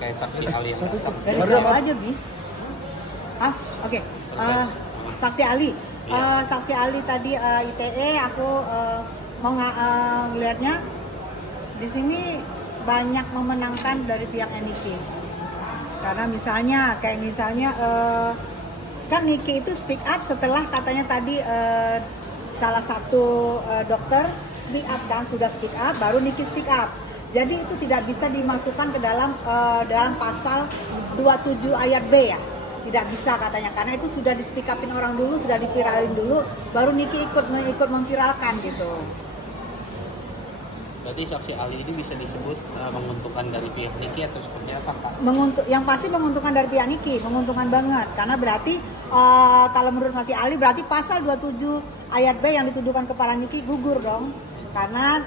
terkait saksi ahli yang datang. Dari siapa aja, Bi? Oke. Saksi ahli. Saksi ahli tadi ITE aku mau ngelihatnya di sini banyak memenangkan dari pihak Niki. Karena misalnya kan Niki itu speak up setelah katanya tadi salah satu dokter speak up kan, sudah speak up baru Niki speak up. Jadi itu tidak bisa dimasukkan ke dalam pasal 27 ayat B ya. Tidak bisa katanya karena itu sudah di speak upin orang dulu, sudah diviralin dulu baru Niki ikut memviralkan gitu. Berarti saksi ahli ini bisa disebut menguntungkan dari pihak Niki atau seperti apa, Kak? Yang pasti menguntungkan dari pihak Niki, menguntungkan banget. Karena berarti kalau menurut saksi ahli berarti pasal 27 ayat B yang dituduhkan kepada Niki gugur dong. Karena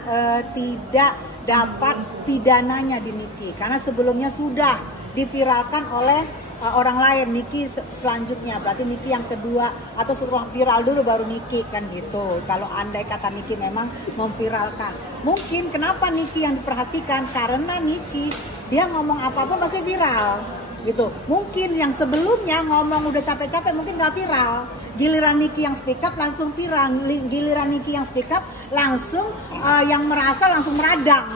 tidak dapat pidananya di Niki. Karena sebelumnya sudah diviralkan oleh orang lain, Niki selanjutnya. Berarti Niki yang kedua atau setelah viral dulu baru Niki kan gitu. Kalau andai kata Niki memang memviralkan. Mungkin kenapa Niki yang diperhatikan karena Niki dia ngomong apa-apa pasti viral gitu. Mungkin yang sebelumnya ngomong udah capek-capek mungkin gak viral. Giliran Niki yang speak up langsung viral. Giliran Niki yang speak up langsung yang merasa langsung meradang.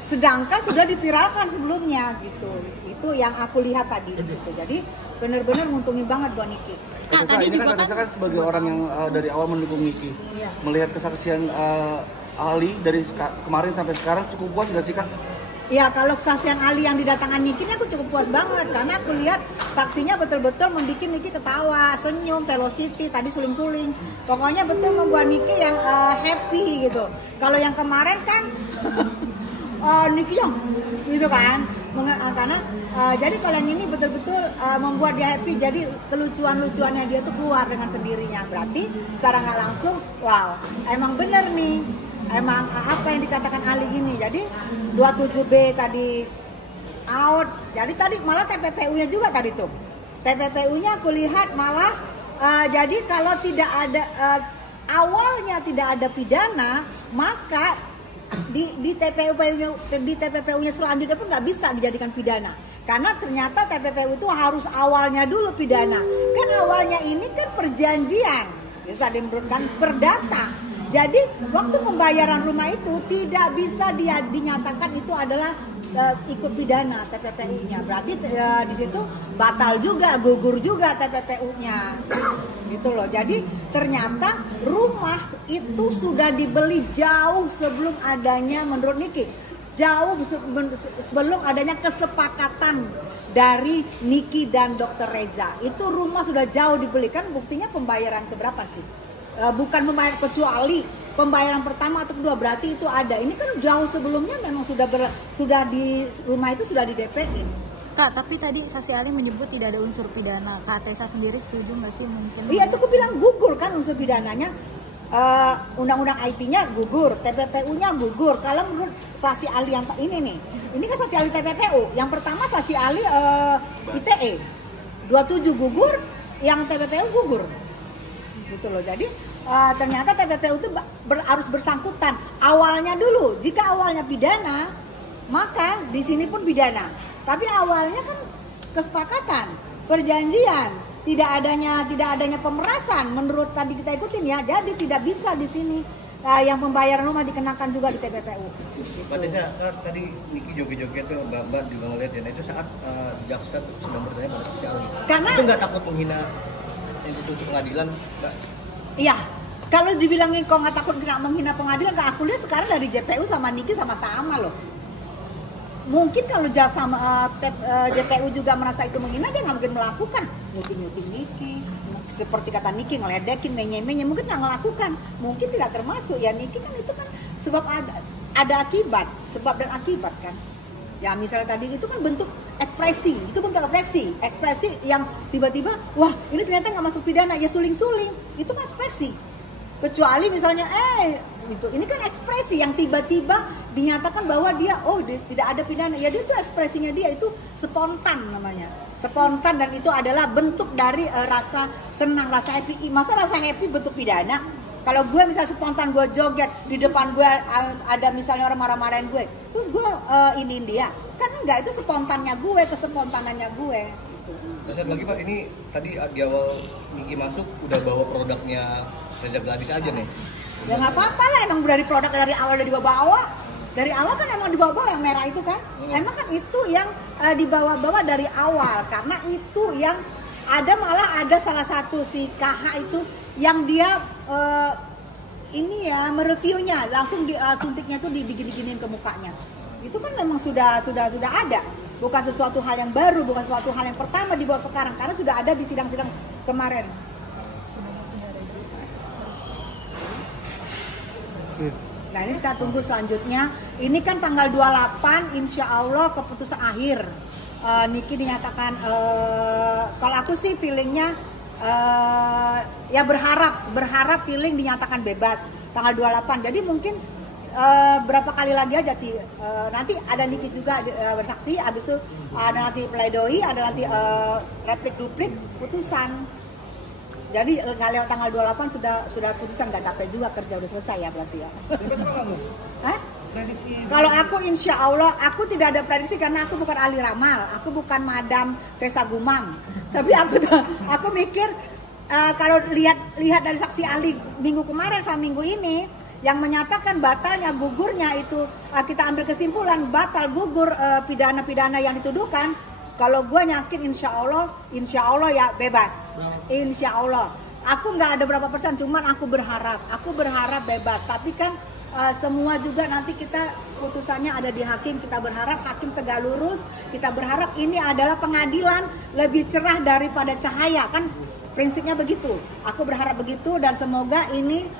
Sedangkan sudah diviralkan sebelumnya gitu. Itu yang aku lihat tadi gitu. Jadi benar-benar nguntungin banget buat Niki. Kak, tadi juga kan sebagai orang yang dari awal mendukung Niki, iya, melihat kesaksian ahli dari kemarin sampai sekarang cukup puas nggak sih, Kak? Ya, kalau kesaksian ahli yang didatangkan Niki ini aku cukup puas banget karena aku lihat saksinya betul-betul membuat Niki ketawa, senyum, velocity, tadi suling-suling. Pokoknya betul membuat Niki yang happy gitu. Kalau yang kemarin kan Niki yang gitu kan. Karena jadi kalau yang ini betul-betul membuat dia happy, jadi kelucuan-lucuannya dia tuh keluar dengan sendirinya. Berarti secara nggak langsung, wow, emang bener nih, emang apa yang dikatakan ahli gini. Jadi 27B tadi out, jadi tadi malah TPPU-nya juga tadi tuh. TPPU-nya aku lihat malah jadi kalau tidak ada awalnya tidak ada pidana, maka di TPPU-nya selanjutnya pun nggak bisa dijadikan pidana karena ternyata TPPU itu harus awalnya dulu pidana kan awalnya ini kan perjanjian bisa dimenurutkan perdata jadi waktu pembayaran rumah itu tidak bisa dinyatakan itu adalah ikut pidana TPPU-nya berarti di situ batal juga gugur juga TPPU-nya gitu loh. Jadi ternyata rumah itu sudah dibeli jauh sebelum adanya menurut Niki. Jauh sebelum adanya kesepakatan dari Niki dan Dr. Reza. Itu rumah sudah jauh dibeli kan buktinya pembayaran keberapa sih? Bukan membayar kecuali pembayaran pertama atau kedua berarti itu ada. Ini kan jauh sebelumnya memang sudah di rumah itu sudah di DP-in. Kak, tapi tadi saksi ahli menyebut tidak ada unsur pidana. Kak Tessa sendiri setuju nggak sih mungkin? Iya, itu aku bilang gugur kan unsur pidananya. Undang-undang IT-nya gugur, TPPU-nya gugur. Kalau menurut saksi ahli yang ini kan saksi ahli TPPU. Yang pertama saksi ahli ITE. 27 gugur, yang TPPU gugur. Gitu loh. Jadi ternyata TPPU itu harus bersangkutan. Awalnya dulu, jika awalnya pidana, maka di sini pun pidana. Tapi awalnya kan kesepakatan, perjanjian, tidak adanya pemerasan menurut tadi kita ikutin ya. Jadi tidak bisa di sini yang pembayaran rumah dikenakan juga di TPPU. Mbak Tessa, tadi Niki joget-joget tuh Mbak juga ngeliat ya. Nah itu saat jaksa sedang bertanya pada saksi ahli. Karena itu nggak takut menghina institusi pengadilan, Mbak? Iya. Kalau dibilangin kok nggak takut menghina pengadilan, aku lihat sekarang dari JPU sama Niki sama-sama loh. Mungkin kalau JPU juga merasa itu menghina, dia nggak mungkin melakukan nyuting Niki seperti kata Niki ngeledekin, menye-menye, mungkin nggak melakukan, mungkin tidak termasuk ya. Niki kan itu kan sebab ada akibat, sebab dan akibat kan ya. Misalnya tadi itu kan bentuk ekspresi, itu bentuk ekspresi yang tiba-tiba wah ini ternyata nggak masuk pidana ya, suling-suling itu kan ekspresi. Kecuali misalnya itu ini kan ekspresi yang tiba-tiba dinyatakan bahwa dia tidak ada pidana ya, dia tuh ekspresinya dia itu spontan namanya, spontan, dan itu adalah bentuk dari rasa senang, rasa happy. Masa rasa happy bentuk pidana Kalau gue misalnya spontan gue joget di depan gue ada misalnya orang marah-marahin gue, terus gue iniin dia, kan enggak, itu spontannya gue, kespontanannya gue. Nah, satu lagi Pak, ini tadi di awal Niki masuk udah bawa produknya Reza Gladys aja nih. Ya nggak apa-apa lah, emang dari produk dari awal udah dibawa. Dari awal kan emang dibawa yang merah itu kan, emang kan itu yang dibawa-bawa dari awal, karena itu yang malah ada salah satu si KH itu yang dia ini ya mereviewnya langsung suntiknya tuh digini-giniin ke mukanya. Itu kan memang sudah ada, bukan sesuatu hal yang baru, bukan sesuatu hal yang pertama dibawa sekarang, karena sudah ada di sidang-sidang kemarin. Nah ini kita tunggu selanjutnya. Ini kan tanggal 28 insya Allah keputusan akhir. Niki dinyatakan, kalau aku sih feelingnya ya berharap feeling dinyatakan bebas tanggal 28. Jadi mungkin berapa kali lagi aja nanti ada Niki juga bersaksi, habis itu ada nanti pledoi, ada nanti replik duplik putusan. Jadi nggak lewat tanggal 28 sudah putusan, nggak capek juga kerja, udah selesai ya berarti ya. Hah? Kalau aku insya Allah, aku tidak ada prediksi karena aku bukan ahli ramal, aku bukan Madam Tessa Gumam. Tapi aku mikir kalau lihat dari saksi ahli minggu kemarin sama minggu ini yang menyatakan batalnya gugurnya itu, kita ambil kesimpulan batal gugur pidana-pidana yang dituduhkan. Kalau gue yakin insya Allah ya bebas, insya Allah. Aku nggak ada berapa persen, cuman aku berharap bebas. Tapi kan semua juga nanti kita putusannya ada di hakim. Kita berharap hakim tegak lurus. Kita berharap ini adalah pengadilan lebih cerah daripada cahaya, kan prinsipnya begitu. Aku berharap begitu dan semoga ini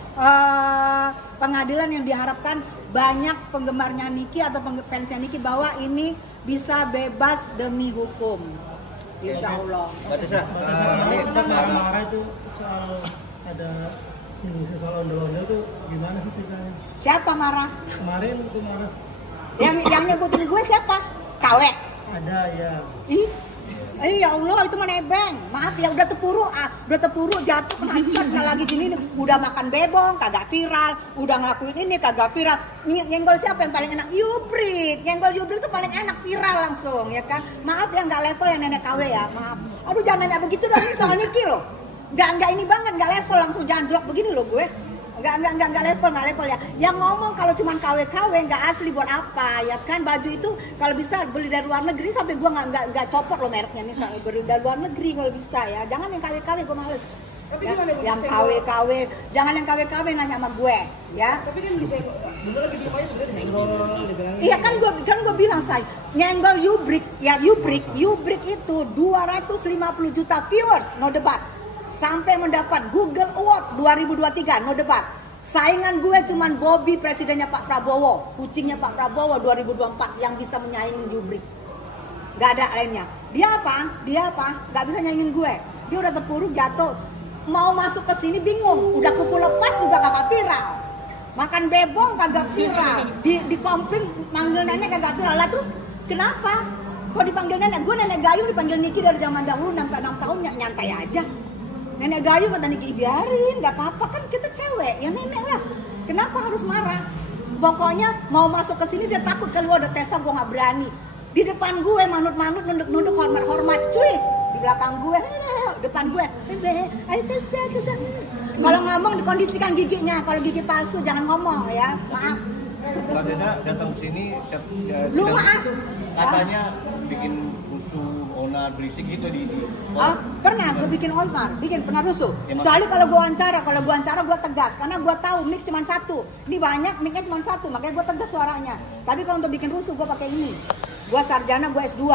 pengadilan yang diharapkan banyak penggemarnya Niki atau fansnya Niki bahwa ini bisa bebas demi hukum, insya Allah. Mbak Tessa, ini marah itu soal ada soal ondel-ondel itu gimana sih ceritanya? Siapa marah? Kemarin itu marah. Yang nyebutin gue siapa? KW. Ada ya. Ya Allah, itu mah nebeng. Maaf ya, udah tepuru jatuh kena cat, nah lagi gini nih, udah makan bebong kagak viral, udah ngelakuin ini kagak viral. Nyenggol siapa yang paling enak? Yubrik. Nyenggol Yubrik itu paling enak, viral langsung ya kan. Maaf ya, nggak level yang nenek KW ya, maaf. Aduh jangan nanya begitu dong, ini soal Niki loh. Nggak ini banget, nggak level, langsung janjlok begini loh gue. Nggak level ya. Yang ngomong kalau cuma KW nggak asli buat apa ya kan. Baju itu kalau bisa beli dari luar negeri, sampai gue nggak copot loh mereknya nih, beli dari luar negeri kalau bisa ya. Jangan yang KW gue males. Tapi ya, yang KW jangan yang KW nanya sama gue ya. Tapi kan bisa dulu lagi di rumahnya sudah nyenggol dibilangin. Iya kan gue bilang saya nyenggol Yubrik itu 250 juta viewers, no debat. Sampai mendapat Google Award 2023, no debat. Saingan gue cuman Bobby, presidennya Pak Prabowo, kucingnya Pak Prabowo 2024 yang bisa menyaingin Yubrik. Gak ada lainnya. Dia apa? Gak bisa nyaingin gue. Dia udah terpuruk jatuh. Mau masuk ke sini bingung. Udah kuku lepas juga kagak viral. Makan bebong kagak viral. Di komplain manggil nenek kagak viral. Lah terus kenapa? Kok dipanggil nenek? Gue nenek gayung dipanggil Niki dari zaman dahulu sampai 6 tahun nyantai aja. Nenek gayung kata Niki, biarin, gak apa-apa kan kita cewek, ya nenek lah. Kenapa harus marah? Pokoknya mau masuk ke sini dia takut kalau ada Tessa, gue gak berani. Di depan gue manut-manut, nunduk-nunduk, hormat-hormat, cuy. Di belakang gue, depan gue, ayo Tessa. Kalau ngomong dikondisikan giginya, kalau gigi palsu jangan ngomong ya, maaf. Mbak Tessa datang ke sini, Lu maaf. Katanya bikin rusuh, onar, berisik gitu di pernah gue bikin pernah rusuh. Soalnya kalau gue wawancara gue tegas karena gue tahu mic cuma satu. Ini banyak, micnya cuma satu, makanya gue tegas suaranya. Tapi kalau untuk bikin rusuh gue pakai ini. Gue sarjana, gue S2.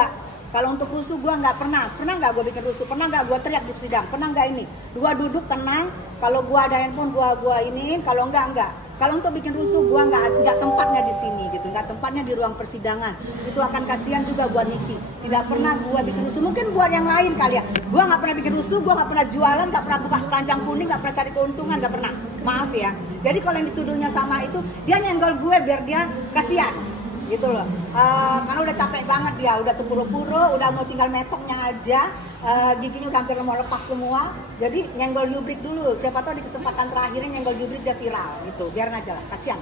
Kalau untuk rusuh gue nggak pernah nggak gue bikin rusuh, pernah nggak gue teriak di sidang, pernah nggak ini. Gue duduk tenang, kalau gue ada handphone gue iniin, kalau enggak. Kalau untuk bikin rusuh gue nggak tempatnya di sini gitu, nggak tempatnya di ruang persidangan. Itu akan kasihan juga buat Niki. Tidak pernah gue bikin rusuh. Mungkin buat yang lain kali ya. Gue nggak pernah bikin rusuh, gue nggak pernah jualan, nggak pernah buka keranjang kuning, nggak pernah cari keuntungan, nggak pernah. Maaf ya. Jadi kalau yang dituduhnya sama itu dia nyenggol gue biar dia kasihan. gitu loh. Karena udah capek banget dia, udah puro-puro, udah mau tinggal metoknya aja, giginya udah hampir mau lepas semua. Jadi nyenggol jubrik dulu, siapa tahu di kesempatan terakhirnya nyenggol jubrik dia viral gitu, biarin aja lah, kasihan.